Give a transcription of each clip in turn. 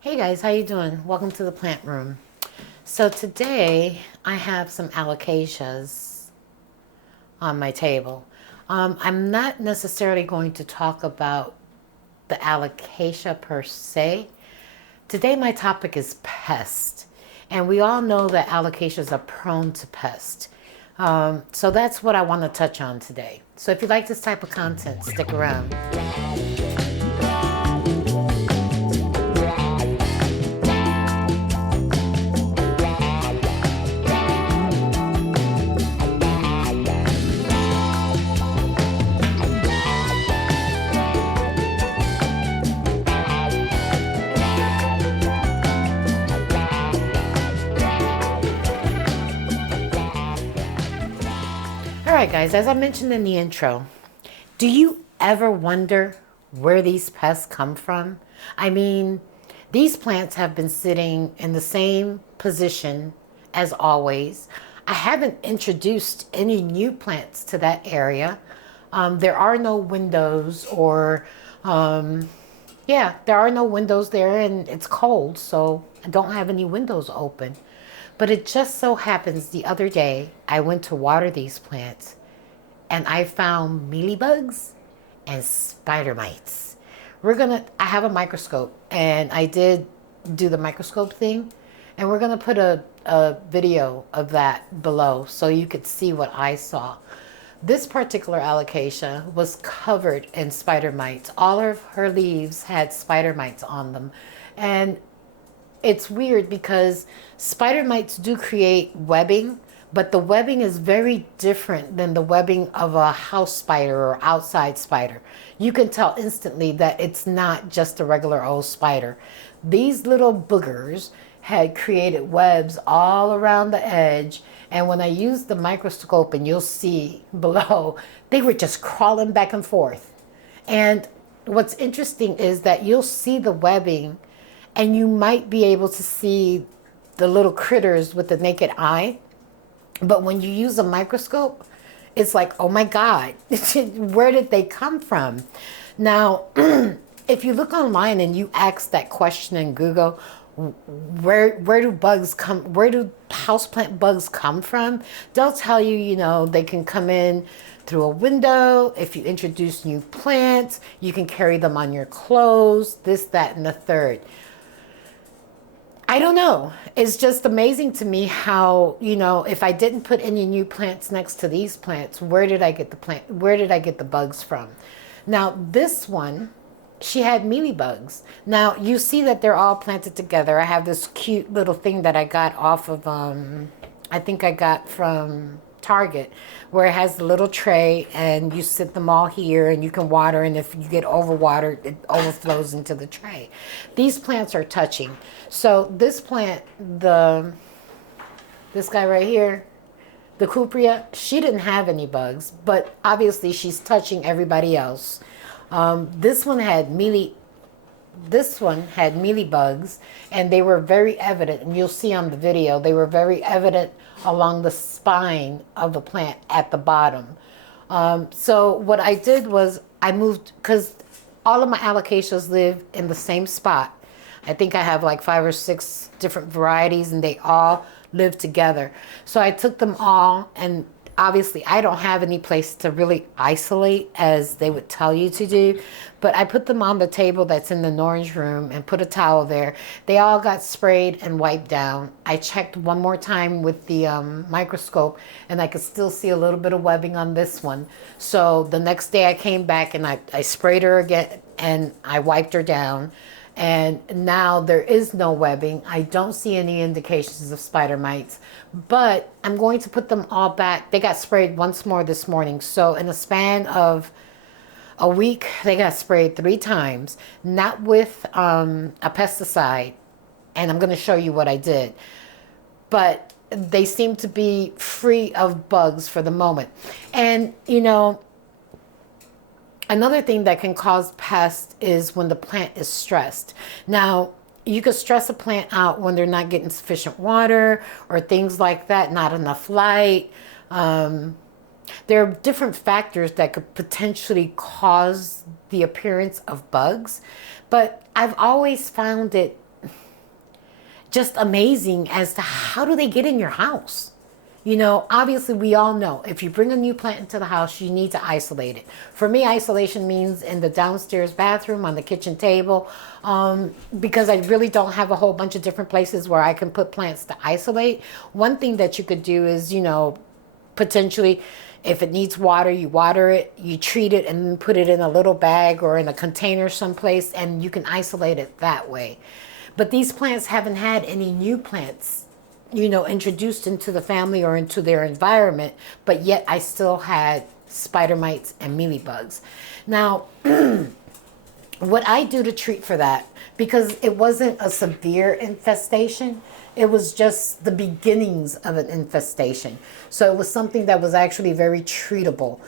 Hey guys, how you doing? Welcome to the plant room. So today I have some alocasias on my table. I'm not necessarily going to talk about the alocasia per se. Today my topic is pest. And we all know that alocasias are prone to pest. So that's what I want to touch on today. So if you like this type of content, stick around. All right, guys, as I mentioned in the intro, do you ever wonder where these pests come from? I mean, these plants have been sitting in the same position as always. I haven't introduced any new plants to that area. There are no windows there are no windows there and it's cold, so I don't have any windows open. But it just so happens the other day I went to water these plants and I found mealybugs and spider mites. I have a microscope and I did do the microscope thing, and we're gonna put a video of that below so you could see what I saw. This particular alocasia was covered in spider mites. All of her leaves had spider mites on them. And it's weird because spider mites do create webbing, but the webbing is very different than the webbing of a house spider or outside spider. You can tell instantly that it's not just a regular old spider. These little boogers had created webs all around the edge, and when I used the microscope, and you'll see below, they were just crawling back and forth. And what's interesting is that you'll see the webbing and you might be able to see the little critters with the naked eye. But when you use a microscope, it's like, oh my God, where did they come from? Now, if you look online and you ask that question in Google, where do bugs come, where do houseplant bugs come from? They'll tell you, they can come in through a window. If you introduce new plants, you can carry them on your clothes, this, that, and the third. I don't know. It's just amazing to me how, if I didn't put any new plants next to these plants, where did I get the bugs from? Now, this one, she had mealybugs. Now, you see that they're all planted together. I have this cute little thing that I got off of, I think I got from Target, where it has the little tray and you sit them all here and you can water, and if you get overwatered, it overflows into the tray. These plants are touching. So this plant, this guy right here, the cupria, she didn't have any bugs, but obviously she's touching everybody else. This one had mealybugs, and they were very evident, and you'll see on the video, they were very evident along the spine of the plant at the bottom. So what I did was I moved, because all of my alocasias live in the same spot. I think I have like 5 or 6 different varieties, and they all live together. So I took them all, and obviously I don't have any place to really isolate as they would tell you to do, but I put them on the table that's in the orange room and put a towel there. They all got sprayed and wiped down. I checked one more time with the microscope, and I could still see a little bit of webbing on this one. So the next day I came back and I sprayed her again and I wiped her down. And now there is no webbing. I don't see any indications of spider mites, but I'm going to put them all back. They got sprayed once more this morning. So in a span of a week, they got sprayed 3 times, not with a pesticide. And I'm going to show you what I did. But they seem to be free of bugs for the moment. And, another thing that can cause pests is when the plant is stressed. Now, you could stress a plant out when they're not getting sufficient water or things like that, not enough light. There are different factors that could potentially cause the appearance of bugs, but I've always found it just amazing as to how do they get in your house. You know, obviously we all know if you bring a new plant into the house, you need to isolate it. For me, isolation means in the downstairs bathroom, on the kitchen table, because I really don't have a whole bunch of different places where I can put plants to isolate. One thing that you could do is, you know, potentially if it needs water, you water it, you treat it, and then put it in a little bag or in a container someplace, and you can isolate it that way. But these plants haven't had any new plants, you know, introduced into the family or into their environment, but yet I still had spider mites and mealybugs. Now, what I do to treat for that, because it wasn't a severe infestation, it was just the beginnings of an infestation. So it was something that was actually very treatable.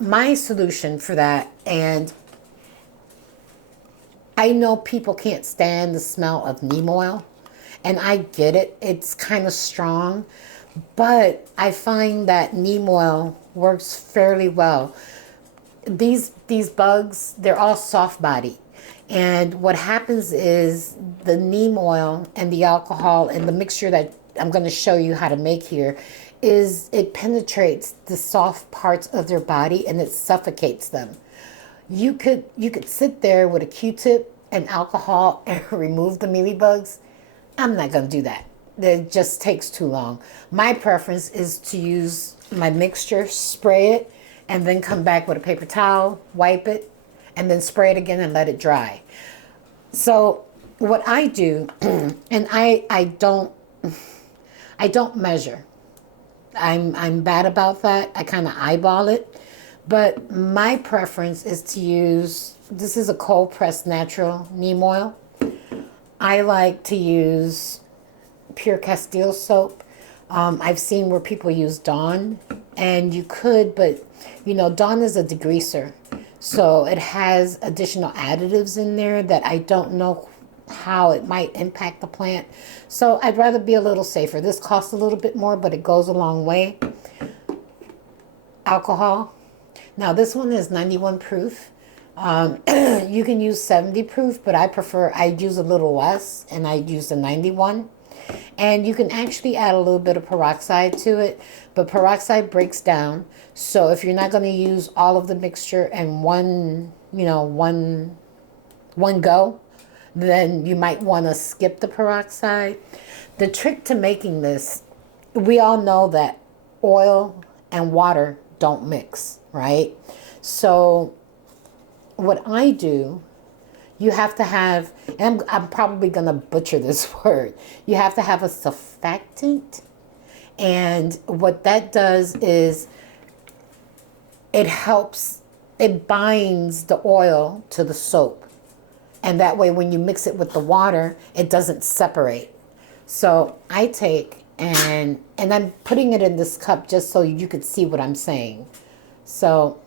My solution for that, and I know people can't stand the smell of neem oil, and I get it. It's kind of strong, but I find that neem oil works fairly well. These bugs, they're all soft body. And what happens is the neem oil and the alcohol and the mixture that I'm going to show you how to make here is it penetrates the soft parts of their body and it suffocates them. You could sit there with a Q-tip and alcohol and remove the mealybugs. I'm not going to do that. It just takes too long. My preference is to use my mixture, spray it, and then come back with a paper towel, wipe it, and then spray it again and let it dry. So what I do, and I don't measure. I'm bad about that. I kind of eyeball it. But my preference is to use, this is a cold pressed natural neem oil. I like to use pure Castile soap. I've seen where people use Dawn, and you could, but you know, Dawn is a degreaser. So it has additional additives in there that I don't know how it might impact the plant. So I'd rather be a little safer. This costs a little bit more, but it goes a long way. Alcohol. Now this one is 91 proof. You can use 70 proof, but I use a little less, and I use the 91. And you can actually add a little bit of peroxide to it, but peroxide breaks down. So if you're not going to use all of the mixture in one go, then you might want to skip the peroxide. The trick to making this, we all know that oil and water don't mix, right? So what I do, you have to have, and I'm probably going to butcher this word, you have to have a surfactant. And what that does is it helps, it binds the oil to the soap. And that way when you mix it with the water, it doesn't separate. So I take and I'm putting it in this cup just so you could see what I'm saying. So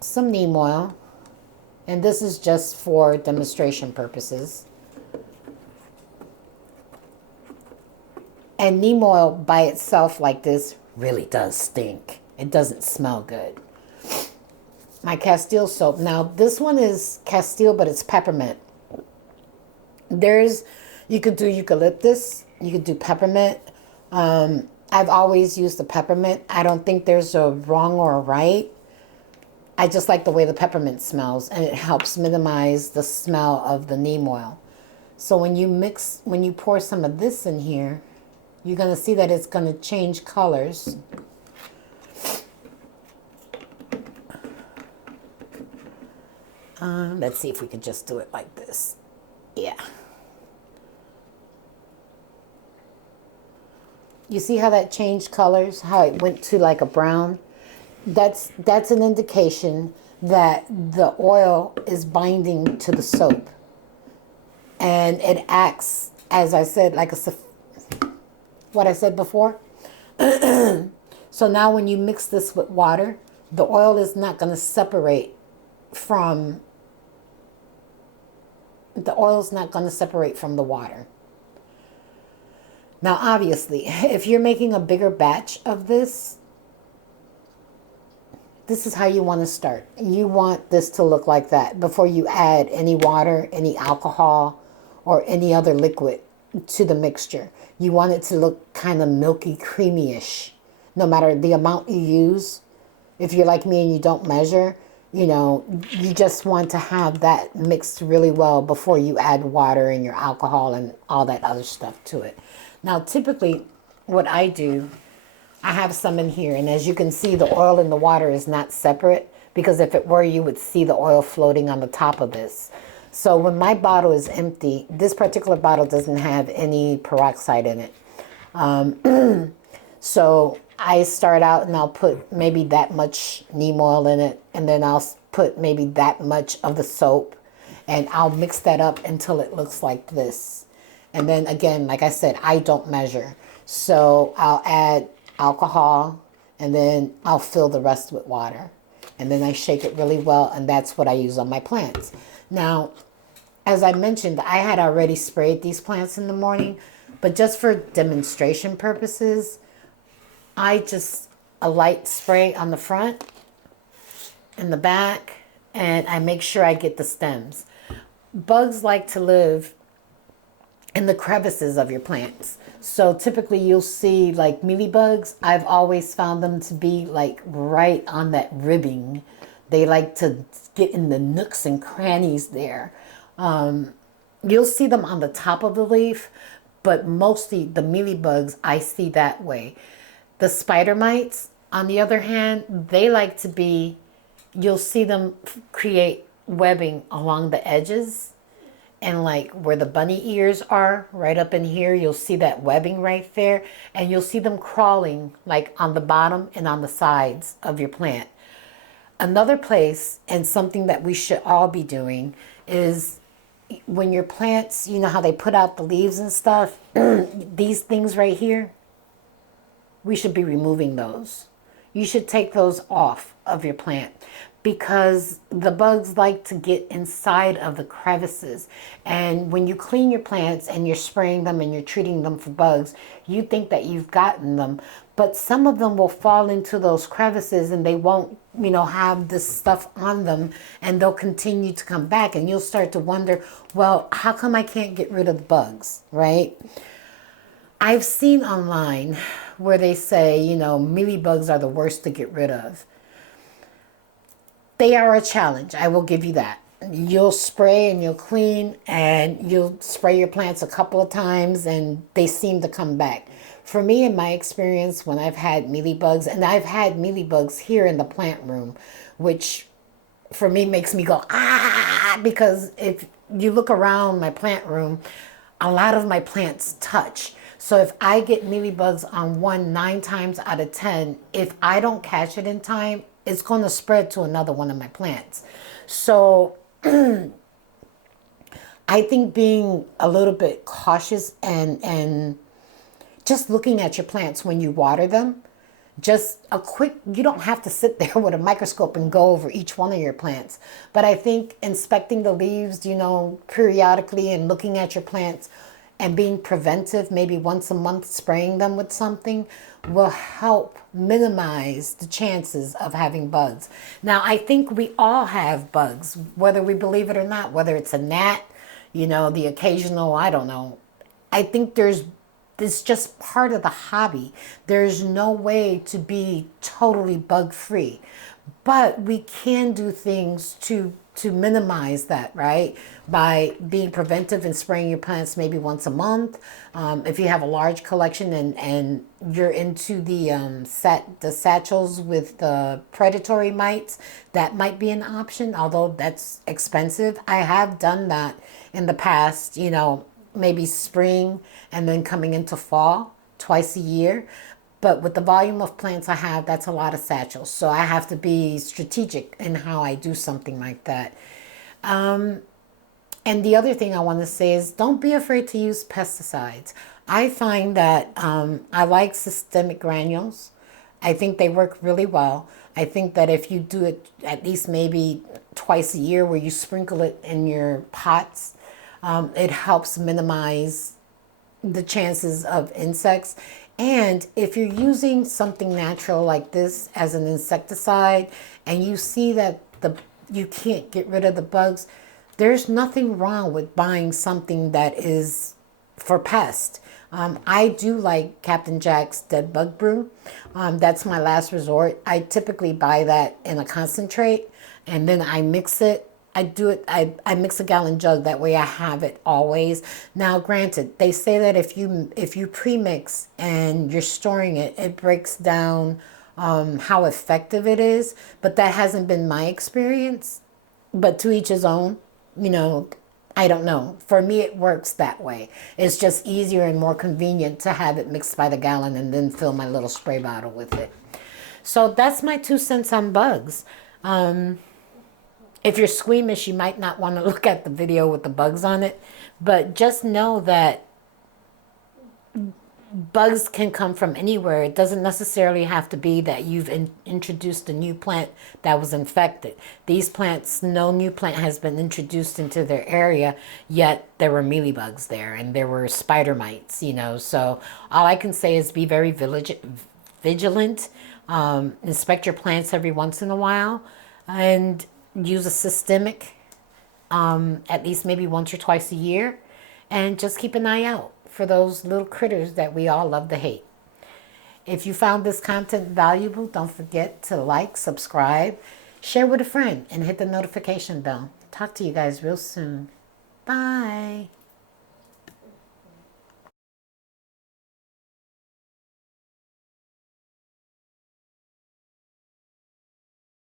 some neem oil. And this is just for demonstration purposes. And neem oil by itself like this really does stink. It doesn't smell good. My Castile soap. Now this one is Castile, but it's peppermint. You could do eucalyptus. You could do peppermint. I've always used the peppermint. I don't think there's a wrong or a right. I just like the way the peppermint smells, and it helps minimize the smell of the neem oil. So when you pour some of this in here, you're going to see that it's going to change colors. Let's see if we could just do it like this. Yeah. You see how that changed colors? How it went to like a brown? That's an indication that the oil is binding to the soap. And it acts, as I said, like what I said before. So now when you mix this with water, the oil is not going to separate from the water. Now obviously, if you're making a bigger batch of this is how you want to start. You want this to look like that before you add any water, any alcohol, or any other liquid to the mixture. You want it to look kind of milky, creamy-ish, no matter the amount you use. If you're like me and you don't measure, you know, you just want to have that mixed really well before you add water and your alcohol and all that other stuff to it. Now, typically, what I do, I have some in here, and as you can see, the oil and the water is not separate, because if it were, you would see the oil floating on the top of this. So when my bottle is empty, this particular bottle doesn't have any peroxide in it. So I start out and I'll put maybe that much neem oil in it, and then I'll put maybe that much of the soap, and I'll mix that up until it looks like this. And then again, like I said, I don't measure. So I'll add alcohol, and then I'll fill the rest with water. And then I shake it really well, and that's what I use on my plants. Now, as I mentioned, I had already sprayed these plants in the morning, but just for demonstration purposes, I just a light spray on the front and the back, and I make sure I get the stems. Bugs like to live in the crevices of your plants. So typically you'll see like mealybugs. I've always found them to be like right on that ribbing. They like to get in the nooks and crannies there. You'll see them on the top of the leaf, but mostly the mealybugs I see that way. The spider mites, on the other hand, they like to be, you'll see them create webbing along the edges, and like where the bunny ears are, right up in here, you'll see that webbing right there, and you'll see them crawling like on the bottom and on the sides of your plant. Another place, and something that we should all be doing, is when your plants, you know how they put out the leaves and stuff, these things right here, we should be removing those. You should take those off of your plant, because the bugs like to get inside of the crevices. And when you clean your plants and you're spraying them and you're treating them for bugs, you think that you've gotten them, but some of them will fall into those crevices and they won't, you know, have this stuff on them, and they'll continue to come back, and you'll start to wonder, well, how come I can't get rid of the bugs, right? I've seen online where they say, you know, mealybugs are the worst to get rid of. They are a challenge, I will give you that. You'll spray and you'll clean and you'll spray your plants a couple of times and they seem to come back. For me, in my experience, when I've had mealybugs, and I've had mealybugs here in the plant room, which for me makes me go, ah, because if you look around my plant room, a lot of my plants touch. So if I get mealybugs on one 9 times out of 10, if I don't catch it in time, it's going to spread to another one of my plants. So I think being a little bit cautious and just looking at your plants when you water them, just a quick, you don't have to sit there with a microscope and go over each one of your plants. But I think inspecting the leaves, you know, periodically, and looking at your plants and being preventive, maybe once a month spraying them with something, will help minimize the chances of having bugs. Now, I think we all have bugs, whether we believe it or not, whether it's a gnat, you know, the occasional, I don't know. I think it's just part of the hobby. There's no way to be totally bug free, but we can do things to minimize that, right? By being preventive and spraying your plants maybe once a month. If you have a large collection and you're into the satchels with the predatory mites, that might be an option, although that's expensive. I have done that in the past, you know, maybe spring and then coming into fall, twice a year. But with the volume of plants I have, that's a lot of satchels. So I have to be strategic in how I do something like that. And the other thing I want to say is don't be afraid to use pesticides. I find that I like systemic granules. I think they work really well. I think that if you do it at least maybe twice a year where you sprinkle it in your pots, it helps minimize the chances of insects. And if you're using something natural like this as an insecticide and you see that you can't get rid of the bugs, There's nothing wrong with buying something that is for pests. I do like Captain Jack's Dead Bug Brew. That's my last resort. I typically buy that in a concentrate and then I mix it. I do it. I mix a gallon jug. That way I have it always. Now, granted, they say that if you pre-mix and you're storing it, it breaks down how effective it is. But that hasn't been my experience. But to each his own, you know, I don't know. For me, it works that way. It's just easier and more convenient to have it mixed by the gallon and then fill my little spray bottle with it. So that's my 2 cents on bugs. If you're squeamish, you might not want to look at the video with the bugs on it. But just know that bugs can come from anywhere. It doesn't necessarily have to be that you've introduced a new plant that was infected. These plants, no new plant has been introduced into their area, yet there were mealybugs there and there were spider mites, you know. So all I can say is be very vigilant. Inspect your plants every once in a while and use a systemic at least maybe once or twice a year, and just keep an eye out for those little critters that we all love to hate. If you found this content valuable, don't forget to like, subscribe, share with a friend, and hit the notification bell. Talk to you guys real soon. Bye.